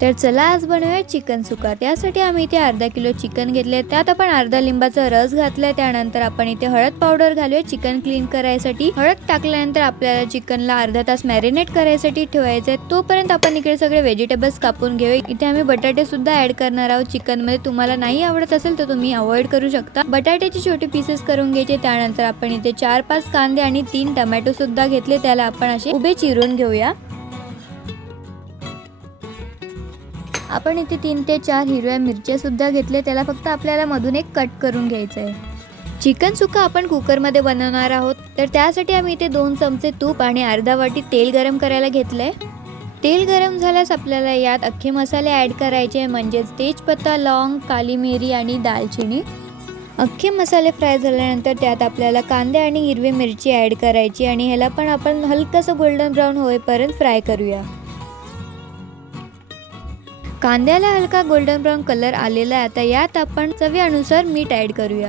तर चला आज बनवूया चिकन सुका। त्यासाठी आम्ही इथे अर्धा किलो चिकन घेतले, त्यात आपण अर्धा लिंबाचा रस घातलाय। त्यानंतर आपण इथे हळद पावडर घालूया चिकन क्लीन करायसाठी। हळद टाकल्यानंतर आपल्याला चिकनला अर्धा तास मॅरिनेट करायसाठी ठेवायचे। तोपर्यंत आपण इकडे सगळे व्हेजिटेबल्स कापून घेऊया। इथे आम्ही बटाटे सुद्धा ऍड करणार आहोत चिकन मध्ये। तुम्हाला नाही आवडत असेल तर तुम्ही अवॉइड करू शकता। बटाट्याचे छोटे पीसेस करून घ्यायचे। त्यानंतर आपण इथे 4-5 कांदे आणि 3 टोमॅटो सुद्धा घेतले, त्याला आपण असे उभे चिरून घेऊया। आपण इथे 3 ते 4 हिरव्या मिरच्या सुद्धा घेतले, त्याला फक्त आपल्याला मधून एक कट करून घ्यायचं आहे। चिकन सुका आपण कुकर मध्ये बनवणार आहोत, तर त्यासाठी आम्ही इथे 2 चमचे तूप आणि अर्धा वाटी तेल गरम करायला घेतलंय। तेल गरम झाल्यास आपल्याला यात अख्खे मसाले ऍड करायचे, म्हणजेच तेजपत्ता, लौंग, काली मिरी आणि दालचिनी। अख्खे मसाले फ्राय झाल्यानंतर त्यात आपल्याला कांदे आणि हिरवी मिरची ऍड करायची आणि ह्याला पण आपण हलकसं गोल्डन ब्राऊन होईपर्यंत फ्राय करूया। कांद्याला हलका गोल्डन ब्राऊन कलर आलेला आहे। आता यात आपण चवीनुसार मीठ ऍड करूया।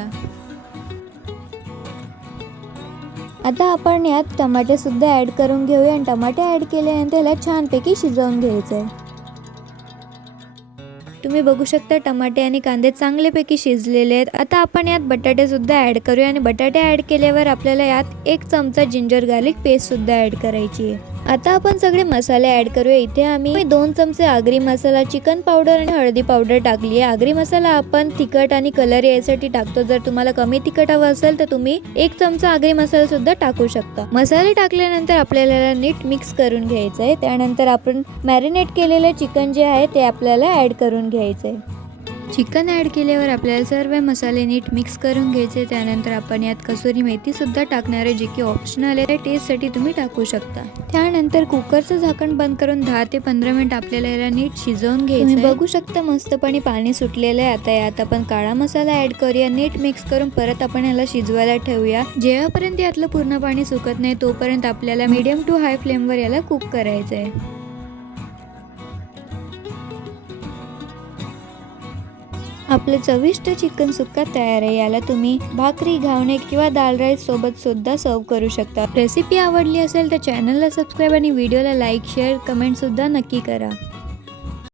आता आपण यात टमाटे सुद्धा ऍड करून घेऊया आणि टमाटे ऍड केल्यानंतर याला छानपैकी शिजवून घ्यायचंय। तुम्ही बघू शकता टमाटे आणि कांदे चांगल्यापैकी शिजलेले आहेत। आता आपण यात बटाटे सुद्धा ऍड करूया आणि बटाटे ऍड केल्यावर आपल्याला यात 1 चमचा जिंजर गार्लिक पेस्ट सुद्धा ऍड करायची आहे। आता आपण सगळे मसाले ऍड करूया। इथे आम्ही 2 चमचे आगरी मसाला, चिकन पावडर आणि हळदी पावडर टाकली आहे। आगरी मसाला आपण तिखट आणि कलर यासाठी टाकतो। जर तुम्हाला कमी तिखट हवं असेल तर तुम्ही 1 चमचा आगरी मसाला सुद्धा टाकू शकता। मसाले टाकल्यानंतर आपल्याला नीट मिक्स करून घ्यायचं आहे। त्यानंतर आपण मॅरिनेट केलेले चिकन जे आहे ते आपल्याला ऍड करून घ्यायचंय। चिकन ऍड केल्यावर आपल्याला सर्व मसाले नीट मिक्स करून घ्यायचे। त्यानंतर आपण यात कसुरी मेथी सुद्धा टाकणार आहे, जे की ऑप्शनल आहे, टेस्टसाठी तुम्ही टाकू शकता। त्यानंतर कुकरचं झाकण बंद करून 10 ते 15 मिनिट आपल्याला याला नीट शिजवून घ्यायचं। तुम्ही बघू शकता मस्तपणे पाणी सुटलेलं आहे। आता यात आपण काळा मसाला ऍड करूया, नीट मिक्स करून परत आपण याला शिजवायला ठेवूया। जेव्हापर्यंत यातलं पूर्ण पाणी सुकत नाही तोपर्यंत आपल्याला मीडियम टू हाय फ्लेमवर याला कुक करायचं आहे। आपलं चविष्ट चिकन सुक्का तयार आहे। याला तुम्ही भाकरी, घावणे किंवा दाल राईस सोबत सुद्धा सर्व करू शकता। रेसिपी आवडली असेल तर चॅनलला सबस्क्राईब आणि व्हिडिओला लाईक, शेअर, कमेंट सुद्धा नक्की करा।